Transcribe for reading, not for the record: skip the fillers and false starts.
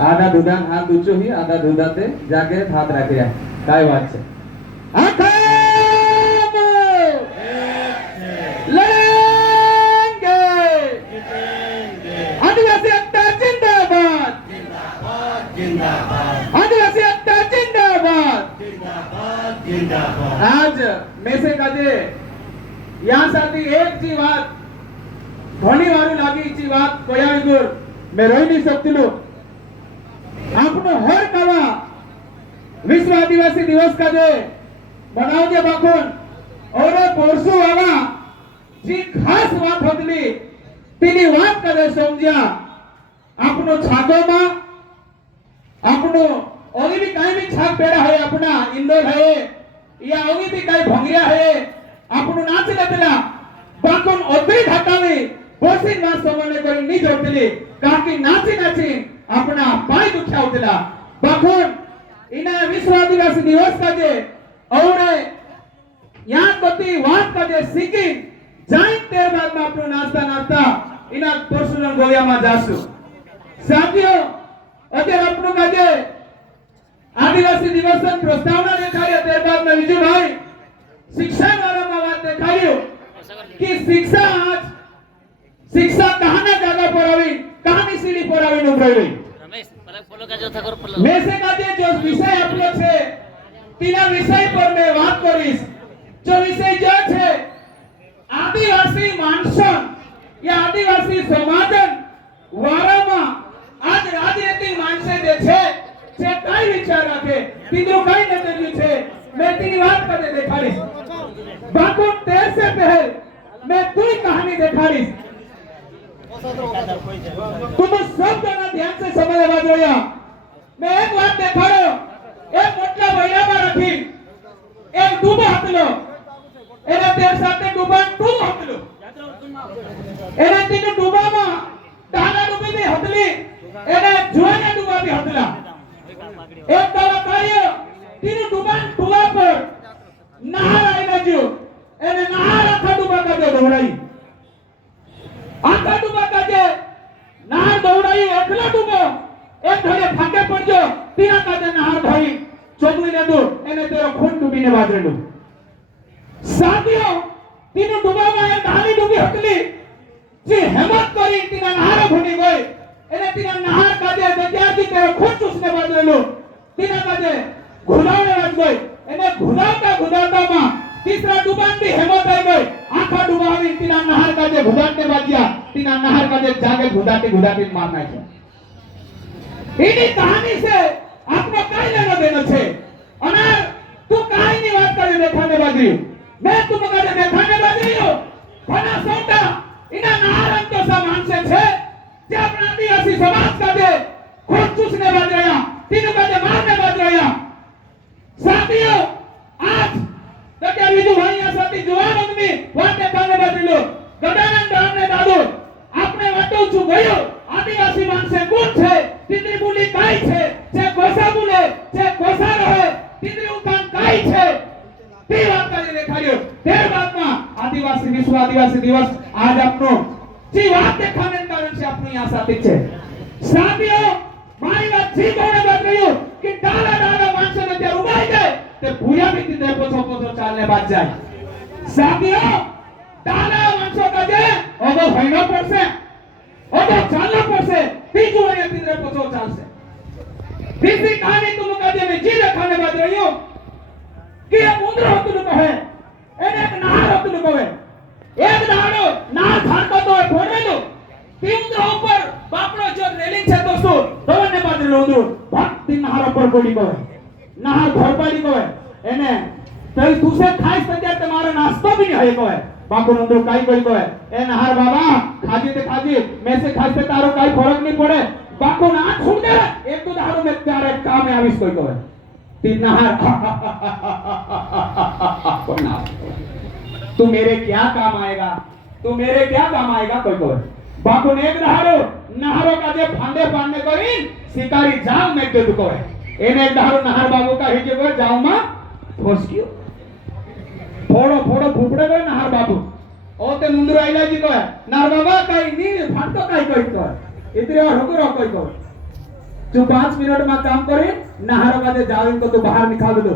आधा दुधान हाथ ऊंचो ही आधा दुधाते जाके हाथ रखे काय बात છે आदिवासी एकता जिंदाबाद आदिवासी एकता जिंदाबाद आज मेसे काजे यासाठी एक जी बात घणी वारू लागी जी बात कोयागुर मैं रोई नहीं सकती आपनो हर कवा विश्व आदिवासी दिवस का जे बनावजे बाखून और पोरसू आवा जी खास बात होतली तिनी बात करे समझ्या आपनो छागोमा आपनो ओगी भी काई भी छाग पेड़ा है अपना इंदोर है या ओगी भी काई भंगिया है आपनो नाच लेतला बाखून ओतरी घाटावे बोसिन वास समने करी नी जोडतली काकी नाची नाची अपना पाय दुखावतला बाखून इना विश्व आदिवासी दिवस का जे और यहाँ कोती वात का जे सीखी जाइन तेर बाद में अपनो नाचता नाचता इना परशुराम गोलिया में जासु साथियों अगर अपनो का जे आदिवासी दिवस का प्रस्तावना देखाया तेर बाद में विजू भाई शिक्षा वाला में बात देखायो कि शिक्षा आज शिक्षा कहाना जगह पर आवी कहानी सीढ़ी पर आवी नुब्राई रमेश पलक बोलो का जो था कर पलक मैं से कहते जो विषय अपलो छे तीना विषय पर मैं बात करीश जो विषय जो छे आदिवासी मानसन या आदिवासी समाजन वारामा आज राजनीतिक मानसे जे छे कई विचार रखे तीनो कई नजरियो छे मैं तीनी बात करे देखाड़ीश बाको 13 से पहले मैं पूरी कहानी देखाड़ीश तुम सब जना ध्यान से समझ बाजोया मैं एक बात देखाड़ो एक मोटला बैला में रखी एक डूबा हतलो एने तेर साथे डूबा डूब हतलो एने तीन डूबा में डाला डूबी भी हतली एने जुआना डूबा भी हतला एक दावा कायो तीन डूबा पर नहार आईना जो एने नहार आखा डूबा का जो दौड़ाई आखा डूबा का जे नहार दौड़ाई एकला डूबो एक धरे फाके पड़जो तीना का जे नहार धरी चोगली ने दो एने तेरो खून डूबी ने बाजरेलो साथियों तीन डूबा में एक नहारी डूबी हतली जी हिम्मत करी तीना नहार भूनी गई एने तीना नहार का जे विद्यार्थी तेरो खून चूसने बाजरेलो तीना का जे घुलावने लग गई एने घुलावता मा तीसरा डूबान भी हिम्मत आई गई आखा डूबावी तीना नहार का जे घुदाटे बाजिया तीना नहार का जे जागे घुदाटे मारना है इनी कहानी से आपको काई लेना देना छे अनार तू काई नी बात करे देखाने बाजी मैं तुम करे देखाने बाजी हो फना सोटा इना नहारन तो समान से छे जे अपना आदिवासी समाज का जे खून चूसने बाज रहा तीनों का जे मारने बाज रहा साथियों आज तके विजू भाई या साथी जवान आदमी वाटे काने बाजलो गदानंद हमने दादू आपने वाटो छु गयो आदिवासी मानसे कोण छे तिंद्री बोली काई छे कोसा बोले छे कोसा रहे तिंद्री उकान काई छे ते बात करे देखायो तेर बात में आदिवासी विश्व आदिवासी दिवस आज अपनो जी बात देखाने कारण से अपनी यहां साथी छे साथियों मारी बात जी कोने बात रही कि डाला मानसे ने ते उबाई जाए ते भूया भी तिंद्रे पोछो चालने बात जाए साथियों डाला मानसो का जे ओगो भइनो पड़से ओगो चालना पड़से तीजू ने तिंद्रे पोछो चालसे तीसरी कहानी तुम का जे में जी देखाने बात रही हो कि एक उंदर होतुनु कहे एने एक नहार होतुनु कहे एक दाड़ो नहार धारको तो फोड़ेलो ती उंदर ऊपर बापड़ो जो रेलिंग छे दोस्तों तवने बाजलो उंदर भक्ति नहार ऊपर पड़ी कहे नहार घरपाड़ी कहे एने तई तुसे खाइस तते तुम्हारा नाश्ता भी नहीं है कहे बाको उंदर काई कोई कहे ए नहार बाबा खाजी मैं से खाइस ते तारो काई फरक नहीं पड़े बाको ना छोड़ दे एक तो दाड़ो में तारे काम में आविस कोई कहे तीन नहार तू मेरे क्या काम आएगा कोई कहे बाको ने एक नहारो का जे फांदे पाने करी शिकारी जाल में दे दुको है एने एक नहार बाबू का हिजे को जाऊ मा फसकियो फोड़ो फुफड़े नहार बाबू ओते मुंदर आइला जी कहे नार बाबा काई नी फाटतो काई कहि कहे इतरे और होकर कोई को तू 5 मिनट में काम करे नहर बाजे जावे को तू बाहर निकाल दो